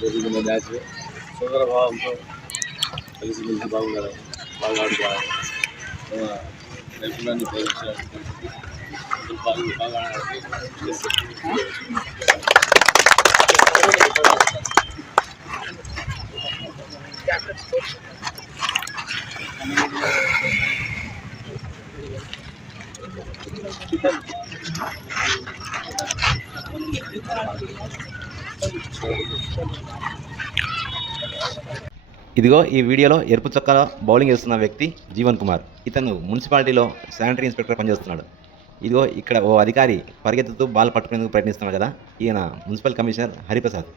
జరుగుతున్న మ్యాచ్ సోదర భావంతో కలిసిమెలిసి బాగుండాలని బాగా ఆడుకోవాలి. నైపుణ్యాన్ని ప్రదర్శించడానికి బాగా ఇదిగో ఈ వీడియోలో ఎరుపు చొక్కాలో బౌలింగ్ వేస్తున్న వ్యక్తి జీవన్ కుమార్. ఇతను మున్సిపాలిటీలో శానిటరీ ఇన్స్పెక్టర్ పనిచేస్తున్నాడు. ఇదిగో ఇక్కడ ఓ అధికారి పరిగెత్తుతూ బాల్ పట్టుకునేందుకు ప్రయత్నిస్తున్నాడు కదా, ఈయన municipal commissioner Hariprasad.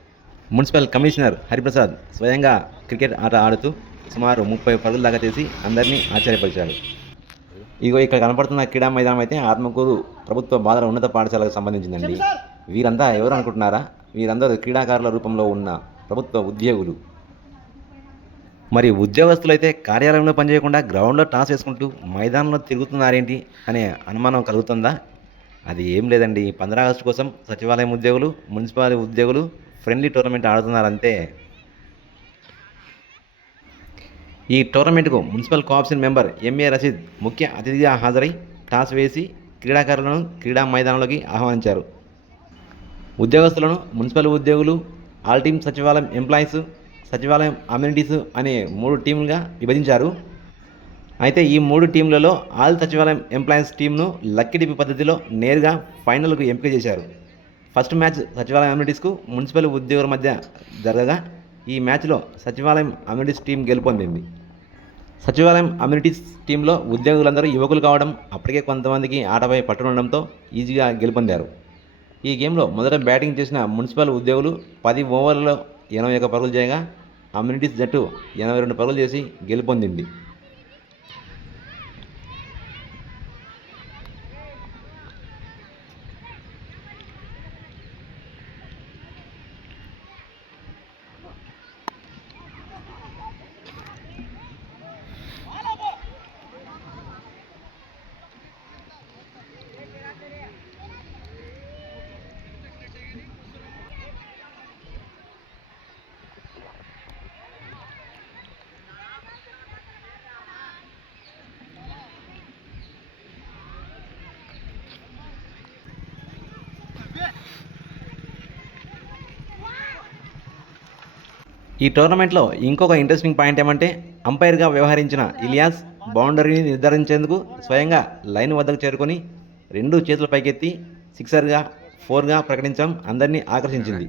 Municipal commissioner Hariprasad స్వయంగా క్రికెట్ ఆట ఆడుతూ సుమారు 30 పరుగుల దాకా చేసి అందరినీ ఆశ్చర్యపరిచాడు. ఇదిగో ఇక్కడ కనపడుతున్న క్రీడా మైదానం అయితే ఆత్మకూరు ప్రభుత్వ బాలల ఉన్నత పాఠశాలకు సంబంధించిందండి. వీరంతా ఎవరు అనుకుంటున్నారా? వీరందరూ క్రీడాకారుల రూపంలో ఉన్న ప్రభుత్వ ఉద్యోగులు. మరి ఉద్యోగస్తులు అయితే కార్యాలయంలో పనిచేయకుండా గ్రౌండ్లో టాస్ వేసుకుంటూ మైదానంలో తిరుగుతున్నారేంటి అనే అనుమానం కలుగుతుందా? అది ఏం లేదండి, 15 ఆగస్టు కోసం సచివాలయం ఉద్యోగులు, మున్సిపాలిటీ ఉద్యోగులు ఫ్రెండ్లీ టోర్నమెంట్ ఆడుతున్నారంతే. ఈ టోర్నమెంట్కు municipal cooption member MA Rashid ముఖ్య అతిథిగా హాజరై టాస్ వేసి క్రీడాకారులను క్రీడా మైదానంలోకి ఆహ్వానించారు. ఉద్యోగస్తులను మున్సిపల్ ఉద్యోగులు, all team Sachivalayam employees, Sachivalayam amenities అనే 3 టీములుగా విభజించారు. అయితే ఈ 3 టీంలలో ఆల్ సచివాలయం ఎంప్లాయీస్ టీంను లక్కీ డిప్ పద్ధతిలో నేరుగా ఫైనల్కు ఎంపిక చేశారు. ఫస్ట్ మ్యాచ్ సచివాలయం అమ్యూనిటీస్కు మున్సిపల్ ఉద్యోగుల మధ్య జరగగా ఈ మ్యాచ్లో సచివాలయం అమ్యూనిటీస్ టీం గెలుపొందింది. సచివాలయం అమ్యూనిటీస్ టీంలో ఉద్యోగులందరూ యువకులు కావడం, అప్పటికే కొంతమందికి ఆటపై పట్టునుండడంతో ఈజీగా గెలుపొందారు. ఈ గేమ్లో మొదట బ్యాటింగ్ చేసిన మున్సిపల్ ఉద్యోగులు 10 ఓవర్లలో 81 పరుగులు చేయగా అమ్యూనిటీస్ జట్టు 82 పరుగులు చేసి గెలుపొందింది. ఈ టోర్నమెంట్లో ఇంకొక ఇంట్రెస్టింగ్ పాయింట్ ఏమంటే, అంపైర్గా వ్యవహరించిన ఇలియాస్ బౌండరీని నిర్ధారించేందుకు స్వయంగా లైన్ వద్దకు చేరుకొని 2 చేతుల పైకెత్తి సిక్సర్గా 4గా ప్రకటించడం అందరినీ ఆకర్షించింది.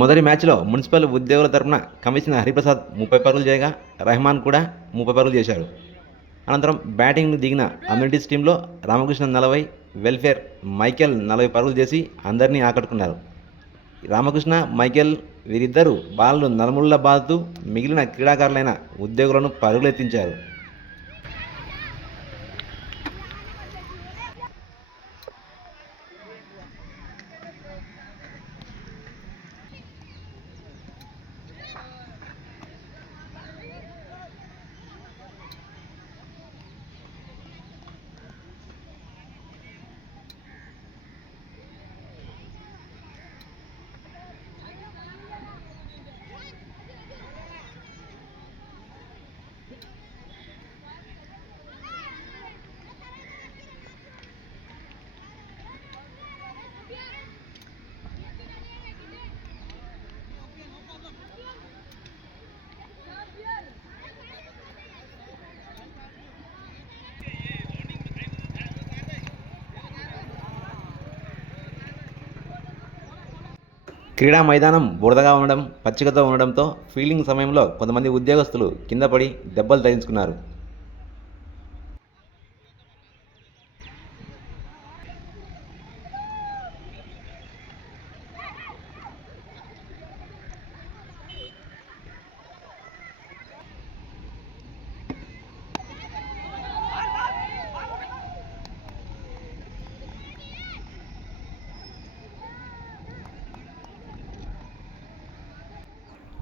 మొదటి మ్యాచ్లో మున్సిపల్ ఉద్యోగుల తరపున కమిషనర్ హరిప్రసాద్ 30 పరుగులు చేయగా రెహమాన్ కూడా 30 పరుగులు చేశాడు. అనంతరం బ్యాటింగ్ను దిగిన అమ్యూనిటీస్ టీంలో రామకృష్ణ 40, వెల్ఫేర్ మైకేల్ 40 పరుగులు చేసి అందరినీ ఆకట్టుకున్నారు. రామకృష్ణ, మైకేల్ వీరిద్దరూ బాల్ను నలుమూలలా బాదుతూ మిగిలిన క్రీడాకారులైన ఉద్యోగులను పరుగులెత్తించారు. క్రీడా మైదానం బురదగా ఉండడం, పచ్చికతో ఉండడంతో ఫీల్డింగ్ సమయంలో కొంతమంది ఉద్యోగస్తులు కింద పడి దెబ్బలు తగిలించుకున్నారు.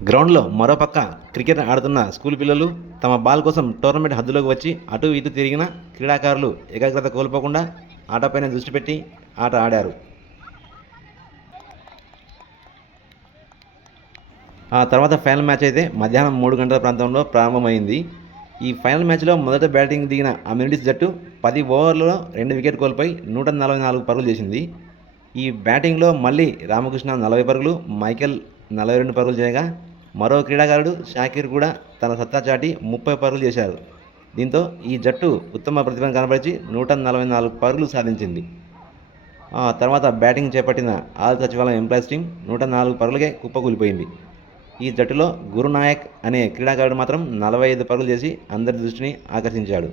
గ్రౌండ్లో మరోపక్క క్రికెట్ ఆడుతున్న స్కూల్ పిల్లలు తమ బాల్ కోసం టోర్నమెంట్ హద్దులోకి వచ్చి అటు ఇటు తిరిగిన క్రీడాకారులు ఏకాగ్రత కోల్పోకుండా ఆటపైన దృష్టి పెట్టి ఆట ఆడారు. ఆ తర్వాత ఫైనల్ మ్యాచ్ అయితే మధ్యాహ్నం 3 గంటల ప్రాంతంలో ప్రారంభమైంది. ఈ ఫైనల్ మ్యాచ్లో మొదట బ్యాటింగ్ దిగిన అమ్యూనిటీస్ జట్టు 10 ఓవర్లలో 2 వికెట్ కోల్పోయి 144 పరుగులు చేసింది. ఈ బ్యాటింగ్లో మళ్ళీ రామకృష్ణ 40 పరుగులు, మైకేల్ 42 పరుగులు చేయగా మరో క్రీడాకారుడు షాకిర్ కూడా తన సత్తా చాటి 30 పరుగులు చేశారు. దీంతో ఈ జట్టు ఉత్తమ ప్రతిభను కనబరిచి 144 పరుగులు సాధించింది. ఆ తర్వాత బ్యాటింగ్ చేపట్టిన ఆల్ సచివాలయం ఎంప్లాయీస్ టీం 104 పరుగులకే కుప్పకూలిపోయింది. ఈ జట్టులో గురునాయక్ అనే క్రీడాకారుడు మాత్రం 45 పరుగులు చేసి అందరి దృష్టిని ఆకర్షించాడు.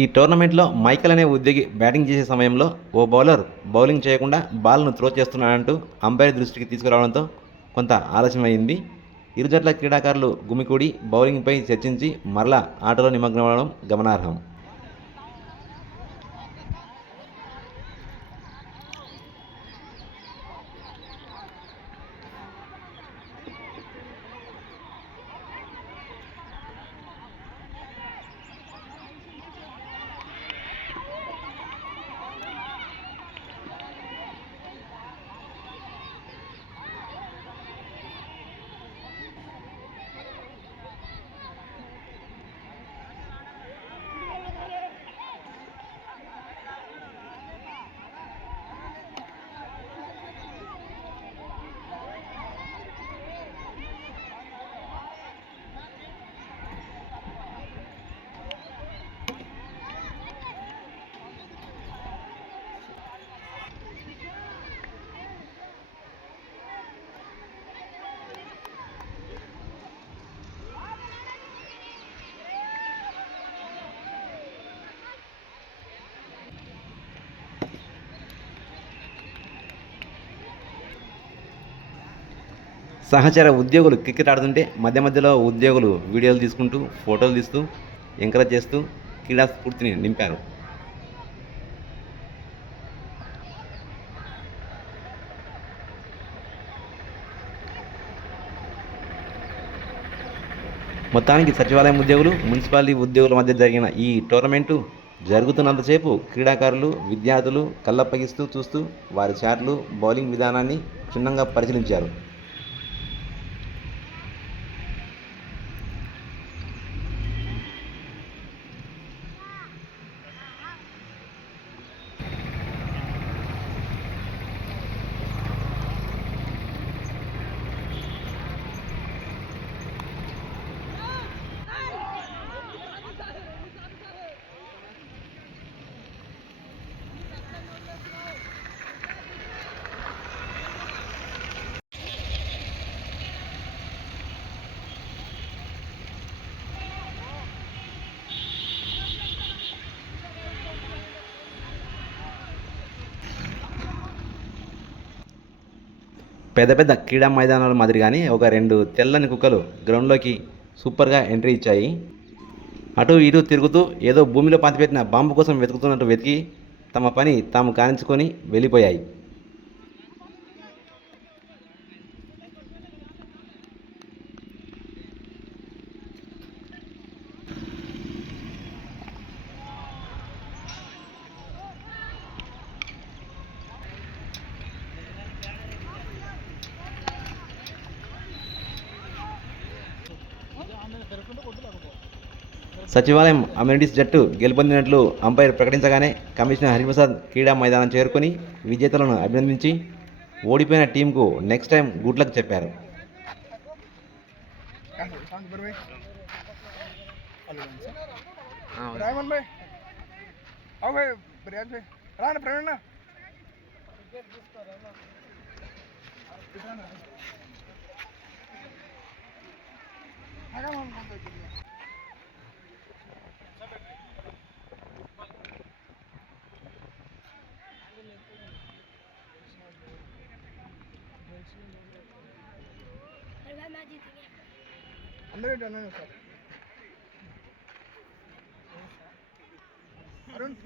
ఈ టోర్నమెంట్లో మైకేల్ అనే ఉద్యోగి బ్యాటింగ్ చేసే సమయంలో ఓ బౌలర్ బౌలింగ్ చేయకుండా బాల్ను త్రో చేస్తున్నాడంటూ అంపైర్ దృష్టికి తీసుకురావడంతో కొంత ఆలస్యమైంది. ఇరు జట్ల క్రీడాకారులు గుమికూడి బౌలింగ్పై చర్చించి మరలా ఆటలో నిమగ్నమవడం గమనార్హం. సహచర ఉద్యోగులు క్రికెట్ ఆడుతుంటే మధ్య మధ్యలో ఉద్యోగులు వీడియోలు తీసుకుంటూ ఫోటోలు తీస్తూ ఎంకరేజ్ చేస్తూ క్రీడా స్ఫూర్తిని నింపారు. మొత్తానికి సచివాలయం ఉద్యోగులు, మున్సిపాలిటీ ఉద్యోగుల మధ్య జరిగిన ఈ టోర్నమెంటు జరుగుతున్నంతసేపు క్రీడాకారులు, విద్యార్థులు కళ్ళప్పగిస్తూ చూస్తూ వారి షాట్లు, బౌలింగ్ విధానాన్ని క్షుణ్ణంగా పరిశీలించారు. పెద్ద పెద్ద క్రీడా మైదానాల మాదిరిగానే ఒక 2 తెల్లని కుక్కలు గ్రౌండ్లోకి సూపర్గా ఎంట్రీ ఇచ్చాయి. అటు ఇటు తిరుగుతూ ఏదో భూమిలో పాతిపెట్టిన బాంబు కోసం వెతుకుతున్నట్టు వెతికి తమ పని తాము కానించుకొని వెళ్ళిపోయాయి. సచివాలయం అమ్యూనిటీస్ జట్టు గెలుపొందినట్లు అంపైర్ ప్రకటించగానే కమిషనర్ హరిప్రసాద్ క్రీడా మైదానం చేరుకొని విజేతలను అభినందించి ఓడిపోయిన టీంకు నెక్స్ట్ టైం గుడ్ లక్ చెప్పారు. అందరూ ఇటు అన్నాను సార్ అరుణ్